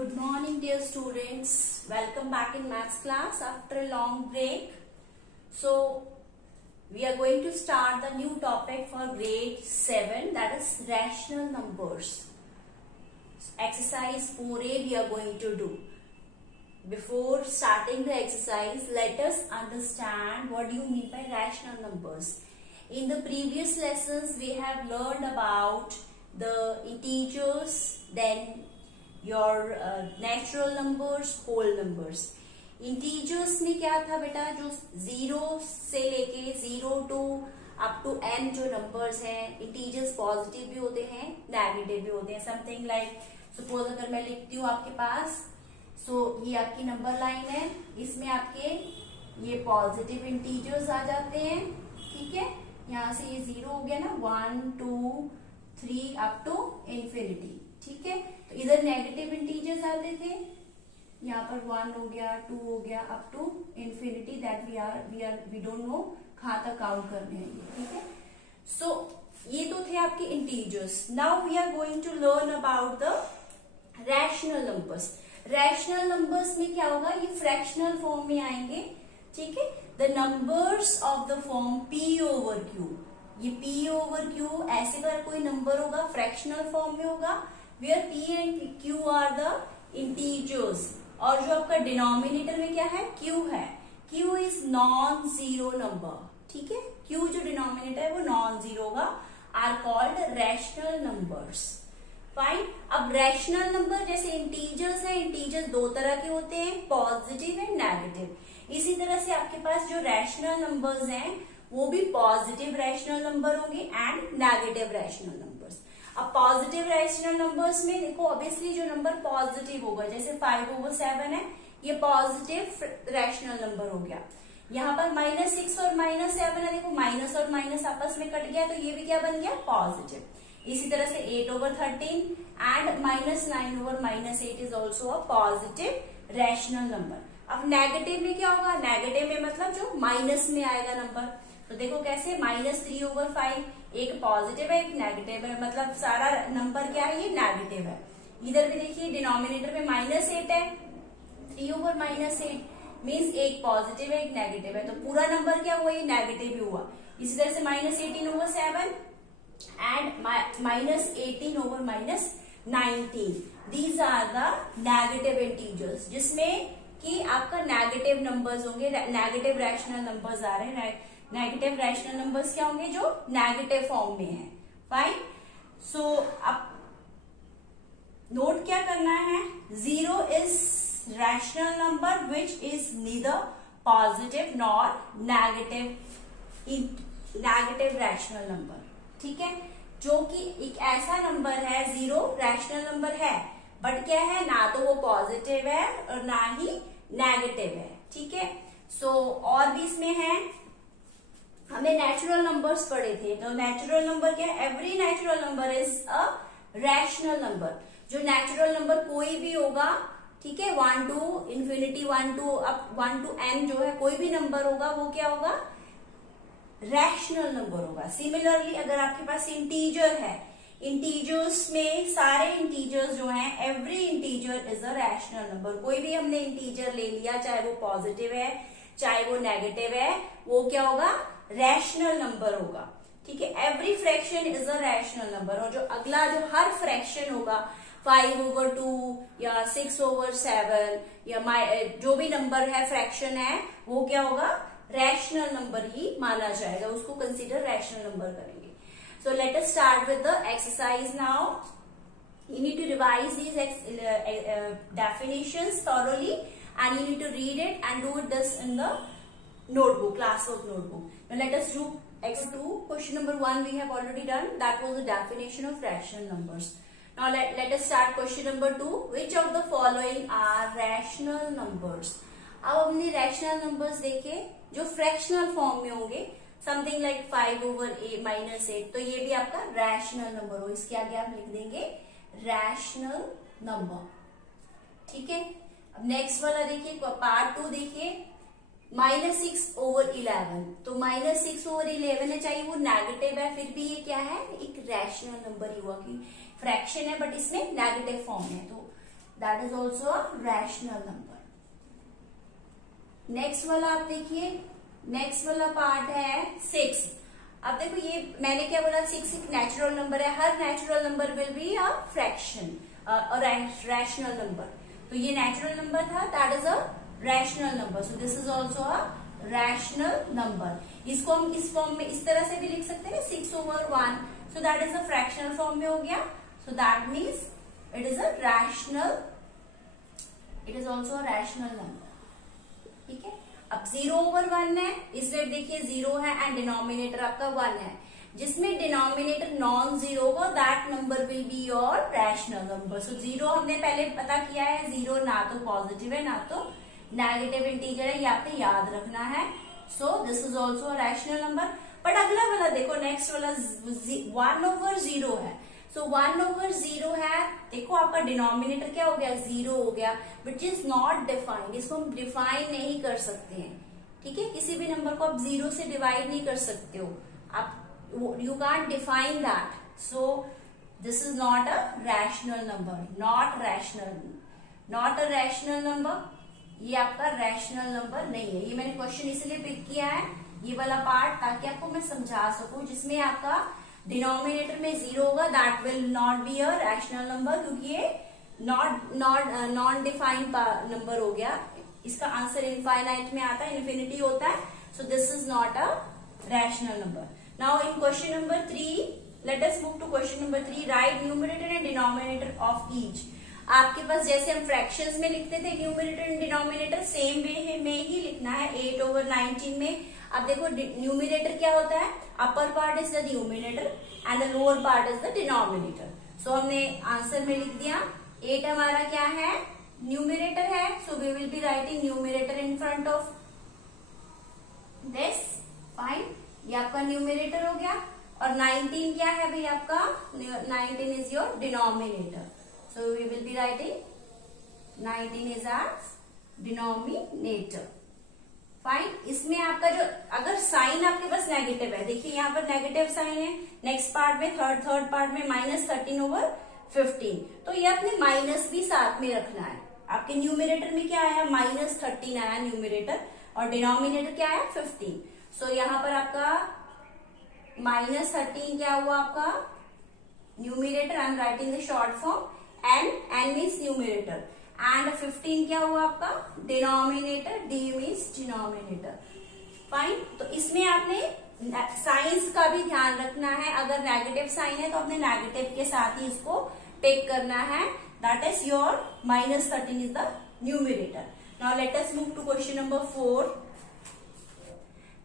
Good morning, dear students. Welcome back in maths class after a long break. So, we are going to start the new topic for grade 7, that is rational numbers. Exercise 4A we are going to do. Before starting the exercise, let us understand what do you mean by rational numbers. In the previous lessons, we have learned about the integers, then your natural numbers, whole numbers. Integers में क्या था बेटा, जो 0 से लेके 0 to up to n जो numbers हैं, integers positive भी होते हैं, नेगेटिव भी होते हैं. समथिंग लाइक सपोज अगर मैं लिखती हूँ आपके पास, ये आपकी नंबर लाइन है, इसमें आपके ये पॉजिटिव इंटीजर्स आ जाते हैं. ठीक है, यहाँ से ये 0 हो गया ना, 1 2 3 अप टू इंफिनिटी. ठीक है, तो इधर नेगेटिव इंटीजर्स आते थे, यहाँ पर 1 हो गया, 2 हो गया, up to infinity. That we don't know कहाँ तक काउंट करने हैं ये. ठीक है, सो ये तो थे आपके integers. Now we are going to learn about the rational numbers. Rational numbers में क्या होगा, ये फ्रैक्शनल फॉर्म में आएंगे. ठीक है, the numbers of the form p over q. ये p ओवर q ऐसे का कोई नंबर होगा, फ्रैक्शनल फॉर्म में होगा, where p and q are the integers. और जो आपका डिनोमिनेटर में क्या है, q है. q is non zero number. ठीक है, q जो डिनोमिनेटर है वो नॉन जीरो होगा, are called rational numbers. Fine. अब रैशनल नंबर जैसे इंटीजर्स है, इंटीजर्स दो तरह के होते हैं, पॉजिटिव एंड नेगेटिव. इसी तरह से आपके पास जो रैशनल नंबर्स हैं वो भी पॉजिटिव रैशनल नंबर होंगे एंड नेगेटिव रैशनल नंबर्स. अब पॉजिटिव रैशनल नंबर्स में देखो, ऑब्वियसली जो नंबर पॉजिटिव होगा, जैसे 5/7 है, ये पॉजिटिव रैशनल नंबर हो गया. यहाँ पर -6 और -7 है, देखो माइनस और माइनस आपस में कट गया, तो ये भी क्या बन गया, पॉजिटिव. इसी तरह से 8/13 and -9/8 is also a positive rational number. अब नेगेटिव में क्या होगा, नेगेटिव में मतलब जो माइनस में आएगा नंबर. तो देखो कैसे, -3/5, एक पॉजिटिव है एक नेगेटिव है, मतलब सारा नंबर क्या है, ये नेगेटिव है. इधर भी देखिए डिनोमिनेटर में -8 है, 3/-8 मीन्स एक पॉजिटिव है एक नेगेटिव है, तो पूरा नंबर क्या हुआ, ये नेगेटिव ही हुआ. इसी तरह से -18/7 and -18/-19. These are the negative integers, जिसमें कि आपका नेगेटिव नंबर्स होंगे, नेगेटिव रैशनल नंबर्स आ रहे हैं. नेगेटिव रैशनल नंबर्स क्या होंगे, जो नेगेटिव फॉर्म में है. फाइन. सो अब नोट क्या करना है, 0 is rational number which is neither positive nor negative rational number. ठीक है, जो कि एक ऐसा नंबर है, 0 रैशनल नंबर है, बट क्या है, ना तो वो पॉजिटिव है और ना ही नेगेटिव है. ठीक है, सो और भी इसमें है, हमने नेचुरल नंबर्स पढ़े थे. तो नेचुरल नंबर क्या है, every natural number is a rational number. जो नेचुरल नंबर कोई भी होगा, ठीक है, 1 to infinity, 1 to up 1 to n जो है, कोई भी नंबर होगा वो क्या होगा, रैशनल नंबर होगा. सिमिलरली अगर आपके पास इंटीजर है, इंटीजर्स में सारे इंटीजर्स जो हैं, every integer is a rational number. कोई भी हमने इंटीजर ले लिया, चाहे वो पॉजिटिव है चाहे वो नेगेटिव है, वो क्या होगा, रैशनल नंबर होगा. ठीक है, every fraction is a rational number. और जो अगला जो हर फ्रैक्शन होगा, 5/2 या 6/7 या जो भी नंबर है, फ्रैक्शन है, वो क्या होगा, रैशनल नंबर ही माना जाएगा, उसको कंसीडर रैशनल नंबर करेंगे. So let us start with the exercise now. You need to revise these definitions thoroughly and you need to read it and do this in the notebook, classwork notebook. Now let us do exercise 2. Question number 1 we have already done. That was the definition of rational numbers. Now let us start question number 2. Which of the following are rational numbers? अब हमने rational numbers देखे जो fractional form में होंगे, something like 5/8, तो ये भी आपका रैशनल नंबर हो. इसके आगे आप लिख देंगे रैशनल नंबर. ठीक है, अब नेक्स्ट वाला देखिए, पार्ट 2 देखिए, -6/11. तो -6/11 है, चाहे वो नेगेटिव है, फिर भी ये क्या है, एक रैशनल नंबर ही हुआ, कि फ्रैक्शन है बट इसमें नेगेटिव फॉर्म है. तो that is also a rational number. Next वाला आप देखिए, नेक्स्ट वाला पार्ट है 6। अब देखो ये मैंने क्या बोला, 6 एक नेचुरल नंबर है, हर natural number will be a fraction, rational number. तो ये नेचुरल नंबर था, that is a rational number, so this is also a rational number. इसको हम इस फॉर्म में इस तरह से भी लिख सकते हैं, 6/1, so that is a fractional form में हो गया, so that means it is a rational, it is also a rational number. ठीक है, अब 0/1 है, इसलिए देखिए 0 है एंड डिनोमिनेटर आपका 1 है, जिसमें डिनोमिनेटर नॉन जीरो होगा that number will be your rational number. So 0 हमने पहले पता किया है, 0 ना तो पॉजिटिव है ना तो नेगेटिव इंटीजर है, ये आपने याद रखना है। सो this is also a rational number. But अगला वाला देखो, नेक्स्ट वाला 1/0 है, सो 1/0 है, देखो आपका डिनोमिनेटर क्या हो गया, 0 हो गया, विच इज नॉट डिफाइंड, इसको हम डिफाइन नहीं कर सकते हैं। ठीक है, किसी भी नंबर को आप 0 से डिवाइड नहीं कर सकते हो, आप you can't define that, so this is not a rational number, not a rational number, ये आपका रैशनल नंबर नहीं है। ये मैंने क्वेश्चन इसलिए पिक किया है ये वाला पार्ट, ताकि आपको मैं समझा सकूं, जिसमें आपका डिनोमिनेटर में 0 होगा that will not be a rational number, क्योंकि ये नॉन डिफाइंड नंबर हो गया, इसका आंसर इनफाइनाइट में आता है, इन्फिनिटी होता है, सो this is not a rational number. Now in question number 3, let us move to question number 3. Write numerator and denominator of each. आपके पास जैसे हम फ्रैक्शंस में लिखते थे numerator and denominator, same way में ही लिखना है 8/19 में। अब देखो न्यूमरेटर क्या होता है, upper part is the numerator and the lower part is the denominator. So हमने आंसर में लिख दिया 8 हमारा क्या है, न्यूमरेटर है, so we will be writing numerator in front of this, fine, ये आपका न्यूमरेटर हो गया। और 19 क्या है भाई आपका, 19 is your denominator, so we will be writing 19 is our denominator, fine. इसमें आपका जो अगर साइन आपके पास नेगेटिव है, देखिए यहाँ पर नेगेटिव साइन है, नेक्स्ट पार्ट में थर्ड पार्ट में -13/15, तो ये अपने माइनस भी साथ में रखना है। आपके न्यूमरेटर में क्या आया, -13 आया न्यूमरेटर, और डिनोमिनेटर क्या है 15, सो यहाँ पर आपका -13 क्या हुआ आपका numerator, I am writing the short form, N means numerator, and 15 क्या हुआ आपका denominator, D means denominator, fine. तो इसमें आपने साइंस का भी ध्यान रखना है, अगर नेगेटिव साइन है तो आपने नेगेटिव के साथ ही इसको टेक करना है, that is your -13 is the numerator. Now let us move to question number 4।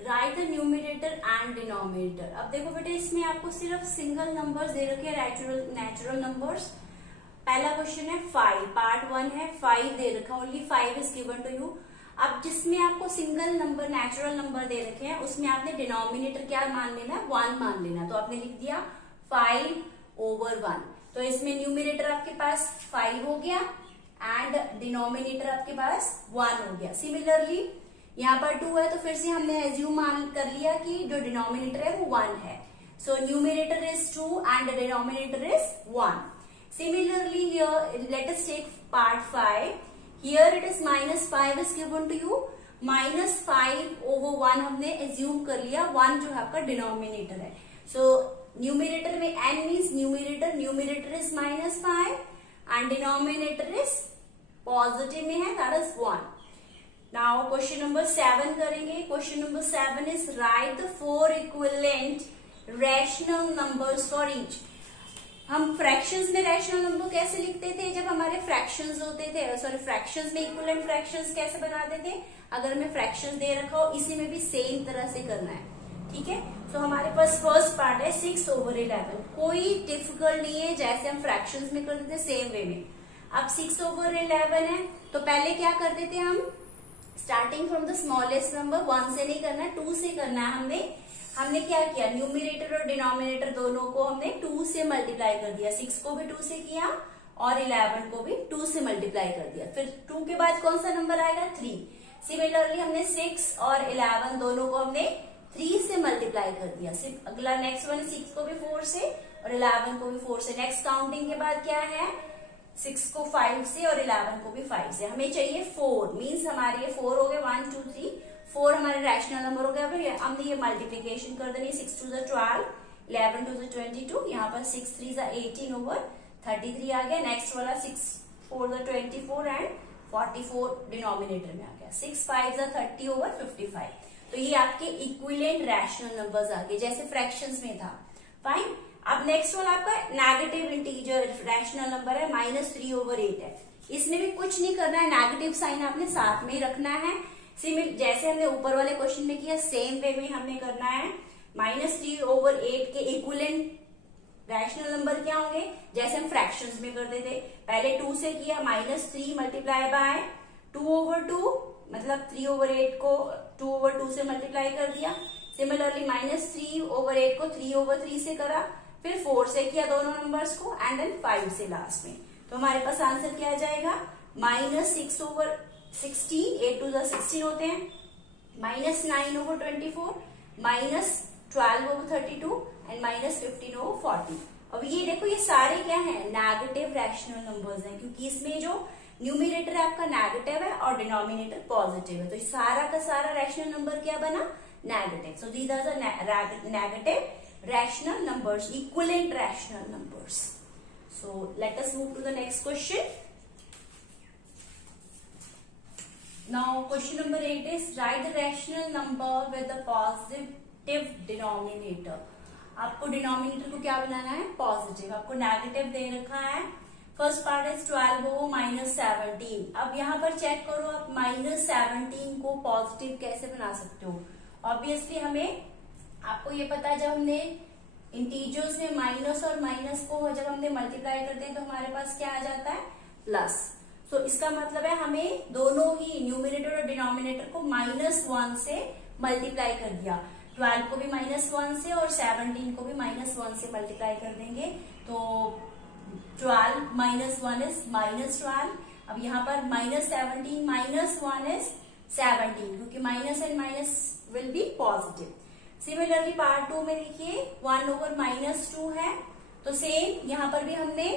Write the numerator and denominator. अब देखो बेटे इसमें आपको सिर्फ सिंगल नंबर्स दे रखे हैं, नेचुरल नंबर्स। पहला क्वेश्चन है 5, पार्ट 1 है, 5 दे रखा, only 5 is given to you. अब जिसमें आपको सिंगल नंबर नेचुरल नंबर दे रखे हैं, उसमें आपने डिनोमिनेटर क्या मान लेना है, 1 मान लेना, तो आपने लिख दिया 5/1। तो इसमें न्यूमरेटर आपके पास 5 हो गया एंड डिनोमिनेटर आपके पास 1 हो गया। सिमिलरली यहाँ पर 2 है, तो फिर से हमने एज्यूम मान कर लिया कि जो डिनोमिनेटर है वो 1 है, so numerator is 2 and denominator is 1। Similarly here let us take part 5, here it is -5 is given to you, -5/1 हमने एज्यूम कर लिया, 1 जो है आपका डिनोमिनेटर है, सो न्यूमरेटर में n means numerator is -5 and denominator is positive में है, that is 1। Now question number 7 करेंगे। Question number 7 is right the 4 equivalent rational numbers for each. हम फ्रैक्शंस में रैशनल नंबर कैसे लिखते थे, जब हमारे फ्रैक्शंस होते थे, सॉरी फ्रैक्शंस में इक्विवेलेंट फ्रैक्शंस कैसे बनाते थे, अगर हमें फ्रैक्शंस दे रखा हो, इसी में भी सेम तरह से करना है, ठीक है। तो हमारे पास फर्स्ट पार्ट है 6/11, कोई डिफिकल्ट नहीं है, जैसे हम फ्रैक्शंस में करते थे सेम वे में। अब 6/11 है, तो पहले क्या करते थे हम, starting from the smallest number, 1 से नहीं करना है, 2 से करना है। हमने क्या किया, न्यूमरेटर और डिनोमिनेटर दोनों को हमने 2 से मल्टीप्लाई कर दिया, 6 को भी 2 से किया और 11 को भी 2 से मल्टीप्लाई कर दिया। फिर 2 के बाद कौन सा नंबर आएगा, 3। सिमिलरली हमने 6 और 11 दोनों को हमने 3 से मल्टीप्लाई कर दिया। सिर्फ अगला नेक्स्ट वन 6 को भी 4 से और 11 को भी 4 से। नेक्स्ट काउंटिंग के बाद क्या है, 6 को 5 से और 11 को भी 5 से। हमें चाहिए 4, मीन्स हमारे ये 4 हो गए, 1 2 3 4 हमारे रैशनल नंबर हो गए। अब हमने ये मल्टीप्लीकेशन कर देनी, 6 2 12, 11 2 22, यहाँ पर 6 3 18 ओवर 33 आ गया। नेक्स्ट वाला 6 4 24 एंड 44 डिनोमिनेटर में आ गया। 6 5 30 ओवर 55। तो ये आपके इक्विवेलेंट रैशनल नंबर्स आ गए, जैसे फ्रैक्शंस में था। फाइन। अब नेक्स्ट वाला आपका नेगेटिव इंटीजर रैशनल नंबर है, -3 ओवर 8 है। इसमें भी कुछ नहीं करना है, नेगेटिव साइन आपने साथ में ही रखना है। जैसे हमने ऊपर वाले क्वेश्चन में किया, सेम वे में हमने करना है। -3 ओवर 8 के इक्विवेलेंट रैशनल नंबर क्या होंगे, जैसे हम फ्रैक्शंस में करते थे। पहले 2 से किया, -3 मल्टीप्लाई बाय 2 ओवर 2, मतलब 3 ओवर 8 को 2 ओवर 2 से मल्टीप्लाई कर दिया। सिमिलरली -3 ओवर 8 को 3 ओवर 3 से करा, फिर 4 से किया दोनों नंबर्स को, एंड देन 5 से लास्ट में। तो हमारे पास आंसर क्या आ जाएगा, -6 ओवर 16, 8 2 16 होते हैं, -9 ओवर 24, -12 ओवर 32 एंड -15 ओवर 40। अब ये देखो, ये सारे क्या हैं, नेगेटिव रैशनल नंबर्स हैं, क्योंकि इसमें जो न्यूमिनेटर है आपका नेगेटिव है और डिनोमिनेटर पॉजिटिव है। तो सारा का सारा रैशनल नंबर क्या बना, negative. So these are the negative rational numbers, equivalent rational numbers. So let us move to the next question. Now question number 8 is write the rational number with the positive denominator. आपको denominator को क्या बनाना है, positive. आपको negative दे रखा है। First part है 12 over -17। अब यहाँ पर चेक करो आप -17 को पॉजिटिव कैसे बना सकते हो। ऑब्वियसली हमें, आपको ये पता है, जब हमने इंटीजर्स में माइनस और माइनस को जब हमने मल्टीप्लाई करते हैं तो हमारे पास क्या आ जाता है, प्लस। तो इसका मतलब है हमें दोनों ही न्यूमिनेटर और डिनोमिनेटर को -1 से मल्टीप्लाई कर दिया। 12 को भी -1 से और 17 को भी -1 से मल्टीप्लाई कर देंगे। तो 12 -1 इज -12। अब यहाँ पर -17 -1 इज 17, क्योंकि minus and minus will be positive. Similarly part 2 में देखिए 1 ओवर -2 है। तो सेम यहाँ पर भी हमने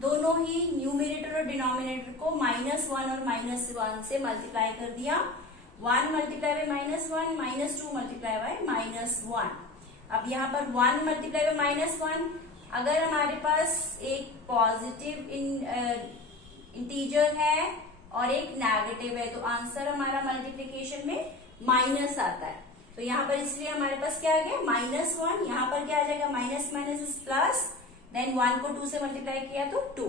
दोनों ही न्यूमिनेटर और डिनोमिनेटर को -1 और -1 से मल्टीप्लाई कर दिया। 1 मल्टीप्लाई बाय -1, -2 मल्टीप्लाई बाय -1। अब यहाँ पर 1 मल्टीप्लाई बाय -1, अगर हमारे पास एक पॉजिटिव इंटीजर है और एक नेगेटिव है तो आंसर हमारा मल्टीप्लीकेशन में माइनस आता है। तो यहाँ पर इसलिए हमारे पास क्या आ गया, -1। यहाँ पर क्या आ जाएगा, minus minus is plus, then 1 को 2 से मल्टीप्लाई किया तो 2।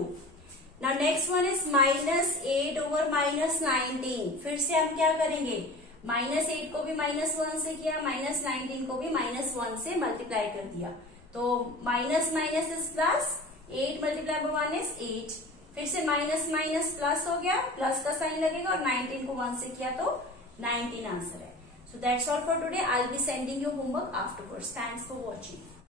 Now next one is -8 over -19। फिर से हम क्या करेंगे, -8 को भी -1 से किया, -19 को भी -1 से मल्टीप्लाई कर दिया। तो minus minus is plus, 8 multiply by 1 is 8। फिर से माइनस माइनस प्लस हो गया, प्लस का साइन लगेगा, और 19 को 1 से किया तो 19 आंसर है। So that's all for today. I'll be sending you homework afterwards. Thanks for watching.